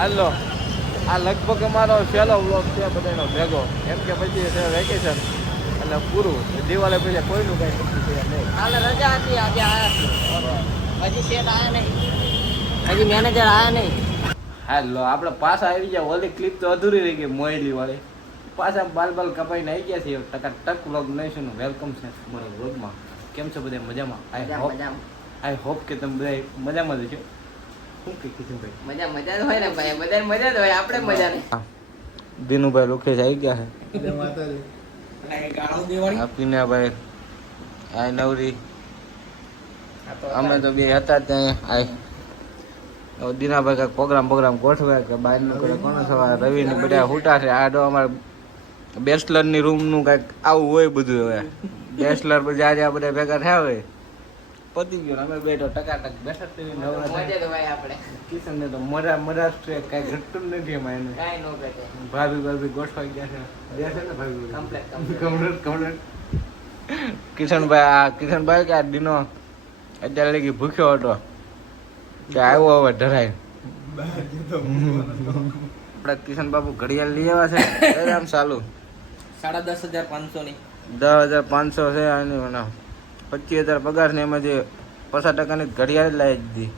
હાલો આ લગભગ અમારો પહેલો વ્લોગ છે બધાનો ભેગો, એમ કે પછી છે વેકેશન એટલે પૂરું દિવાળી પછી કોઈનું કઈ નહીં. હાલ રજા હતી, આજે આયા હજી શેઠ આયા નહીં, હજી મેનેજર આયા નહીં. હાલો આપણે પાછા આવી ગયા. ઓલી ક્લિપ તો અધૂરી રહી ગઈ મોયલી વાળી. પાછા બાલ કપાઈને આવી ગયા છે. ટક વ્લોગ નઈશું. વેલકમ છે મારા વ્લોગમાં. કેમ છો બધા? મજામાં? આઈ હોપ કે તમે બધા મજામાં જ છો. શું કે કિશનભાઈ? મજા જ હોય ને ભાઈ, બધા મજા જ હોય, આપણે મજા નહીં. દિનુભાઈ લોકેશ આવી ગયા છે. આપીને ભાઈ આ નવરી અમે તો બે હતા ત્યાં. આ દીનાભાઈ કાંઈક પ્રોગ્રામ ગોઠવ્યા કે બહારનું કરે કોણ સવાર રવિની બધા હુટા છે. આ તો અમારે બેચલરની રૂમનું કાંઈક આવું હોય બધું. હવે બેચલર પછી આજે આ બધા ભેગા થયા હોય પતી ગયો. અમે બેઠો ટકાટક બેઠા કિશન ને તો મરા છે, કાંઈ ઘટતું નથી એમાં એનું. ભાભી ગોઠવાઈ ગયા છે. બેસે ને ભાભી કમ્પ્લેટ. કિશનભાઈ કે આ દીનો અત્યારે લગી ભૂખ્યો હતો કે આવ્યો હવે ધરાય. આપડા કિશન બાબુ ઘડિયાળ લઈ આવ્યા છે આમ ચાલુ 10,500 ની 10,500 છે. અને 25,000 પગાર ને એમાં જે 50% ઘડિયાળ જ લાવી દીધી.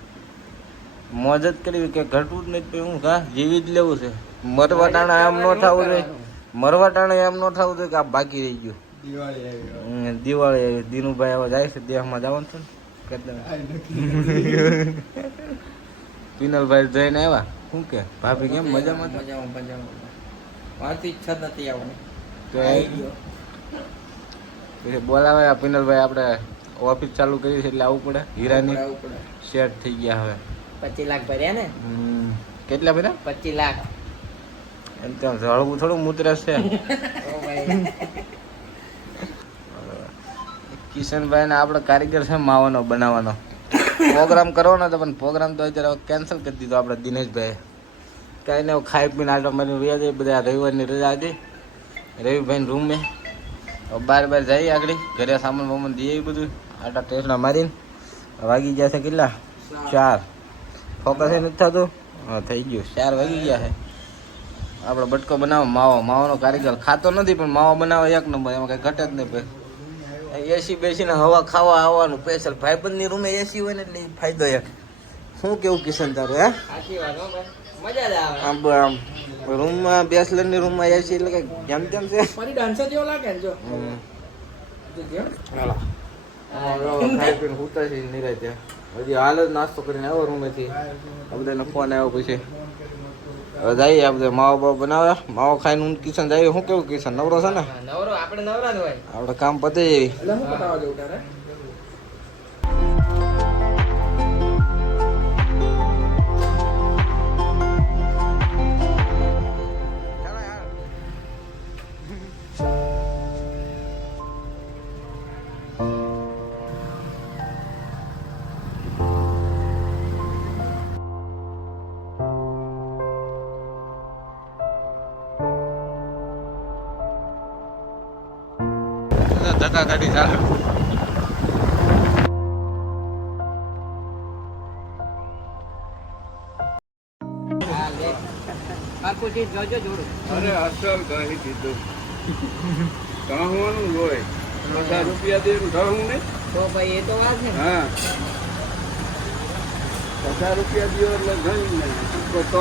મોજ જ કરી કે ઘટવું જ નથી. હું ઘા જીવી જ લેવું છે. મરવા ટાણા એમ ન થવું જોઈએ. એમ ન થવું જોઈએ કે આ બાકી રહી ગયું. દિવાળી આવી. દિનુભાઈ હવે જાય છે દેહમાં જવાનું છે ને પિનલભાઈ જઈને આવ્યા. શું કે ભાભી કેમ મજામાં? મારી ઈચ્છા નથી આવવાની તો પછી બોલાવે પિનલભાઈ. આપણે ઓફિસ ચાલુ કરી છે એટલે આવવું પડે. હીરાની સેટ થઈ ગયા હવે. 25 લાખ ભર્યા ને. કેટલા ભર્યા? 25 લાખ. એમ તેમ હળવું થોડું મુતરસ છે. કિશનભાઈ ને આપણે કારીગર છે માવાનો બનાવવાનો. પ્રોગ્રામ કરવાનો હતો પણ પ્રોગ્રામ તો અત્યારે કેન્સલ કરી દીધો આપણે દિનેશભાઈ. કાંઈ ને ખાઈ પીને આટો મારી વ્યા જાય. બધા રવિવારની રજા હતી. રવિભાઈ રૂમે બાર જઈએ આગળ ઘરે સામાન વામાન દઈએ બધું આટા ટેસ્ટના મારીને વાગી ગયા છે કેટલા 4. ફોકસ એ નથી થતું. હા થઈ ગયું 4 વાગી ગયા છે. આપણે બટકો બનાવો માવાનો કારીગર ખાતો નથી પણ માવો બનાવો એક નંબર. એમાં કઈ ઘટે જ નહીં. પછી એસી બેસીને હવા ખાવા આવવાનું સ્પેશિયલ. ભાઈબંધની રૂમે એસી હોય ને એટલે ફાયદો એક. શું કેવું કિશન તારું? હે સાચી વાત હો ભાઈ, મજા જ આવે. આમ રૂમમાં બેચલરની રૂમમાં એસી એટલે કઈ જેમ તેમ છે. મારી ડાન્સર જેવો લાગે ને જો. હાલો ખાઈ પીને ઉતા છે નિરાતે. હજી હાલ જ નાસ્તો કરીને આવ્યો રૂમેથી. આ બધાનો ફોન આવ્યો પછી હવે જઈએ. આ બધા માવો બાવો બનાવ્યા. માવો ખાઈને હું કિશન જઈએ. શું કેવું કિશન? નવરો છે ને? નવરો આપણે નવરા જ હોય. આપણે કામ પતે જેવી. એટલે હું પતાવા જવું તારે? ધક્કા કાઢી ચાલે. બાપુજી જોજો જોડું. અરે અસલ કહી દીધું. કહવાનું હોય 50 રૂપિયા દે કહું નહીં તો ભાઈ એ તો વાત છે. હા 50 રૂપિયા દો એટલે ગઈ ને તો